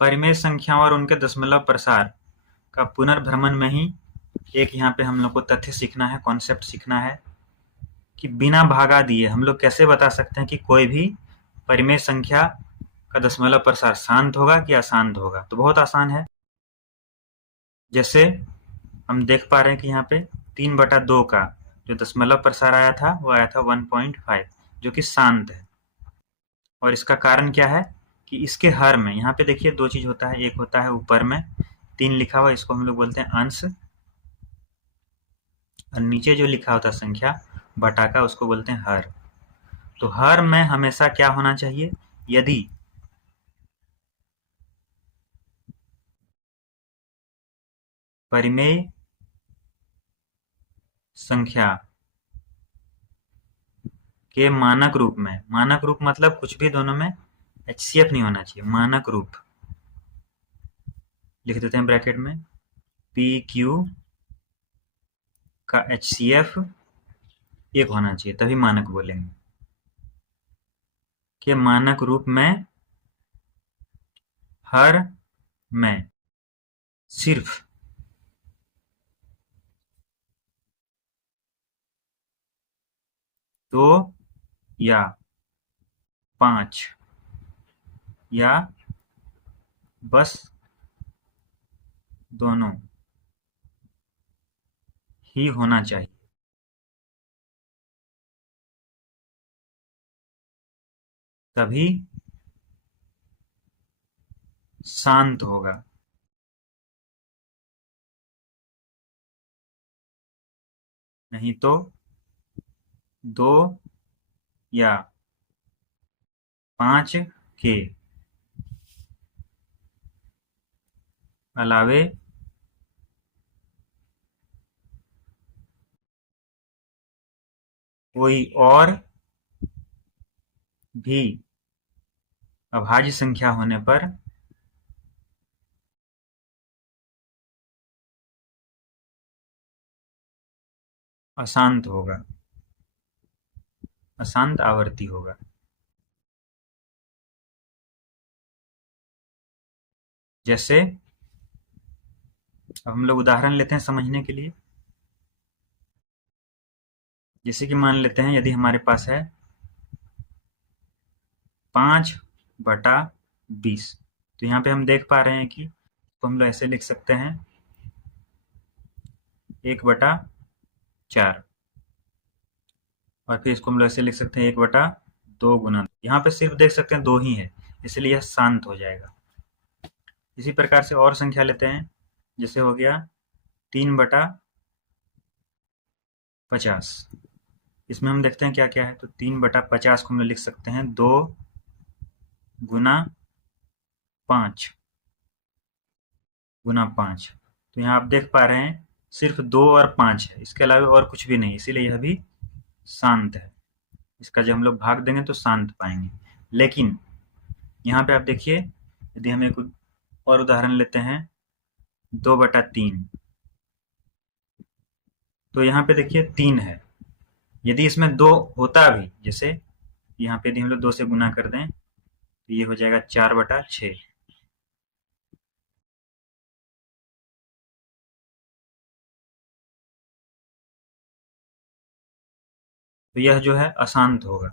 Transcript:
परिमेय संख्याओं और उनके दशमलव प्रसार का पुनर्भ्रमण में ही एक यहाँ पे हम लोग को तथ्य सीखना है, कॉन्सेप्ट सीखना है कि बिना भागा दिए हम लोग कैसे बता सकते हैं कि कोई भी परिमेय संख्या का दशमलव प्रसार शांत होगा कि अशांत होगा। तो बहुत आसान है। जैसे हम देख पा रहे हैं कि यहाँ पे 3/2 का जो दशमलव प्रसार आया था वो आया था 1.5, जो कि शांत है। और इसका कारण क्या है कि इसके हर में यहाँ पे देखिए दो चीज होता है। एक होता है ऊपर में 3 लिखा हुआ, इसको हम लोग बोलते हैं अंश, और नीचे जो लिखा होता है संख्या बटा का, उसको बोलते हैं हर। तो हर में हमेशा क्या होना चाहिए? यदि परिमेय संख्या के मानक रूप में, मानक रूप मतलब कुछ भी दोनों में HCF नहीं होना चाहिए, मानक रूप लिख देते हैं ब्रैकेट में, PQ का HCF 1 होना चाहिए, तभी मानक बोलेंगे। के मानक रूप में हर में सिर्फ दो या 5 या बस दोनों ही होना चाहिए, तभी शांत होगा। नहीं तो 2 या 5 के अलावे कोई और भी अभाज्य संख्या होने पर अशांत होगा, अशांत आवर्ती होगा। जैसे अब हम लोग उदाहरण लेते हैं समझने के लिए। जैसे कि मान लेते हैं यदि हमारे पास है 5/20, तो यहाँ पे हम देख पा रहे हैं कि तो हम लोग ऐसे लिख सकते हैं 1/4, और फिर इसको हम लोग ऐसे लिख सकते हैं 1/2 गुना। यहाँ पे सिर्फ देख सकते हैं 2 ही है, इसलिए यह शांत हो जाएगा। इसी प्रकार से और संख्या लेते हैं, जैसे हो गया 3/50। इसमें हम देखते हैं क्या क्या है। तो 3/50 को हम लोग लिख सकते हैं 2 गुना 5 गुना 5। तो यहाँ आप देख पा रहे हैं सिर्फ 2 और 5 है, इसके अलावा और कुछ भी नहीं, इसीलिए यह भी शांत है। इसका जब हम लोग भाग देंगे तो शांत पाएंगे। लेकिन यहाँ पे आप देखिए, यदि हम एक और उदाहरण लेते हैं 2/3, तो यहाँ पे देखिए 3 है। यदि इसमें 2 होता भी, जैसे यहाँ पे यदि हम लोग 2 से गुना कर दें तो ये हो जाएगा 4/6। तो यह जो है अशांत होगा।